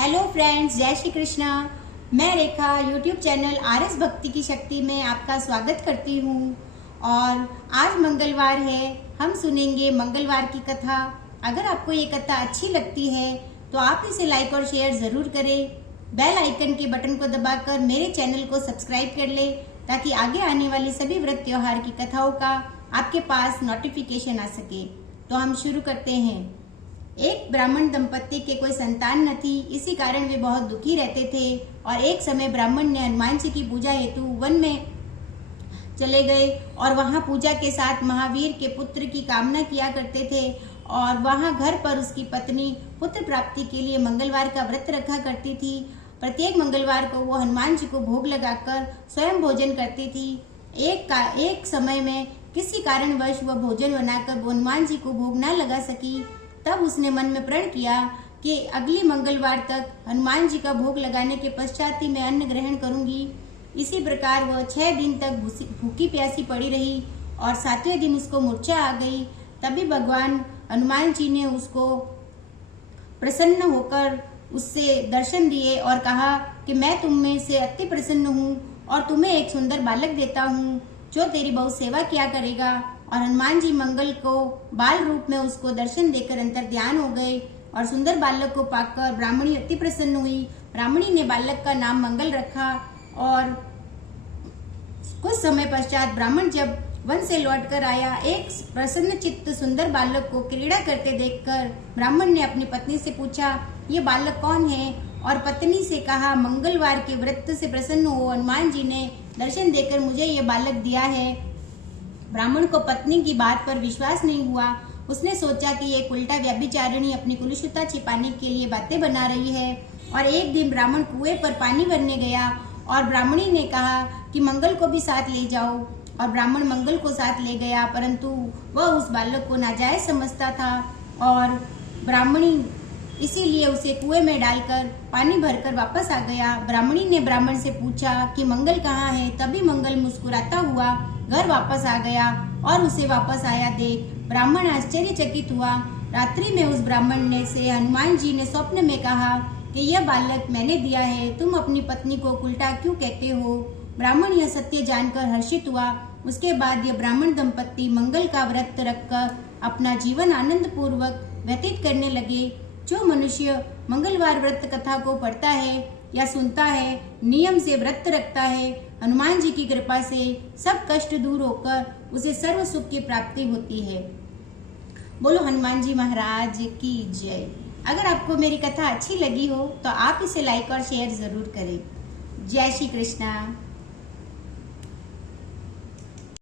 Hello friends, जय श्री कृष्णा। मैं रेखा YouTube channel RS भक्ति की शक्ति में आपका स्वागत करती हूँ। और आज मंगलवार है, हम सुनेंगे मंगलवार की कथा। अगर आपको ये कथा अच्छी लगती है तो आप इसे लाइक और शेयर जरूर करें। बेल आइकन के बटन को दबाकर मेरे चैनल को सब्सक्राइब कर ले ताकि आगे आने वाली सभी व्रत त्योहार की कथाओं का आपके पास नोटिफिकेशन आ सके। तो हम शुरू करते हैं। एक ब्राह्मण दंपत्ति के कोई संतान न थी, इसी कारण वे बहुत दुखी रहते थे। और एक समय ब्राह्मण ने हनुमान जी की पूजा हेतु वन में चले गए और वहां पूजा के साथ महावीर के पुत्र की कामना किया करते थे। और वहां घर पर उसकी पत्नी पुत्र प्राप्ति के लिए मंगलवार का व्रत रखा करती थी। प्रत्येक मंगलवार को वो हनुमान जी को भोग लगाकर स्वयं भोजन करती थी। एक समय में किसी कारणवश वह भोजन बनाकर हनुमान जी को भोग न लगा सकी। तब उसने मन में प्रण किया कि अगली मंगलवार तक हनुमान जी का भोग लगाने के पश्चात ही मैं अन्न ग्रहण करूंगी। इसी प्रकार वह 6 दिन तक भूखी प्यासी पड़ी रही और 7वें दिन उसको मूर्छा आ गई। तभी भगवान हनुमान जी ने उसको प्रसन्न होकर उससे दर्शन दिए और कहा कि मैं तुम में से अति प्रसन्न हूँ और तुम्हें एक सुंदर बालक देता हूँ जो तेरी बहुत सेवा किया करेगा। और हनुमान जी मंगल को बाल रूप में उसको दर्शन देकर अंतर ध्यान हो गए और सुंदर बालक को पाकर ब्राह्मणी अति प्रसन्न हुई। ब्राह्मणी ने बालक का नाम मंगल रखा। और कुछ समय पश्चात ब्राह्मण जब वन से लौटकर आया, एक प्रसन्न चित्त सुंदर बालक को क्रीड़ा करते देखकर ब्राह्मण ने अपनी पत्नी से पूछा, ये बालक कौन है? और पत्नी से कहा, मंगलवार के व्रत से प्रसन्न हो हनुमान जी ने दर्शन देकर मुझे ये बालक दिया है। ब्राह्मण को पत्नी की बात पर विश्वास नहीं हुआ। उसने सोचा कि एक उल्टा व्यभिचारिणी अपनी कुलुषता छिपाने के लिए बातें बना रही है। और एक दिन ब्राह्मण कुएं पर पानी भरने गया और ब्राह्मणी ने कहा कि मंगल को भी साथ ले जाओ। और ब्राह्मण मंगल को साथ ले गया, परंतु वह उस बालक को नाजायज समझता था और ब्राह्मणी इसीलिए उसे कुएं में डालकर पानी भरकर वापस आ गया। ब्राह्मणी ने ब्राह्मण से पूछा कि मंगल कहाँ है? तभी मंगल मुस्कुराता हुआ घर वापस आ गया और उसे वापस आया देख ब्राह्मण आश्चर्यचकित हुआ। रात्रि में उस ब्राह्मण ने से हनुमान जी ने स्वप्न में कहा कि यह बालक मैंने दिया है, तुम अपनी पत्नी को उल्टा क्यों कहते हो? ब्राह्मण यह सत्य जानकर हर्षित हुआ। उसके बाद यह ब्राह्मण दंपत्ति मंगल का व्रत रखकर अपना जीवन आनंद पूर्वक व्यतीत करने लगे। जो मनुष्य मंगलवार व्रत कथा को पढ़ता है या सुनता है, नियम से व्रत रखता है, हनुमान जी की कृपा से सब कष्ट दूर होकर उसे सर्व सुख की प्राप्ति होती है। बोलो हनुमान जी महाराज की जय। अगर आपको मेरी कथा अच्छी लगी हो तो आप इसे लाइक और शेयर जरूर करें। जय श्री कृष्णा।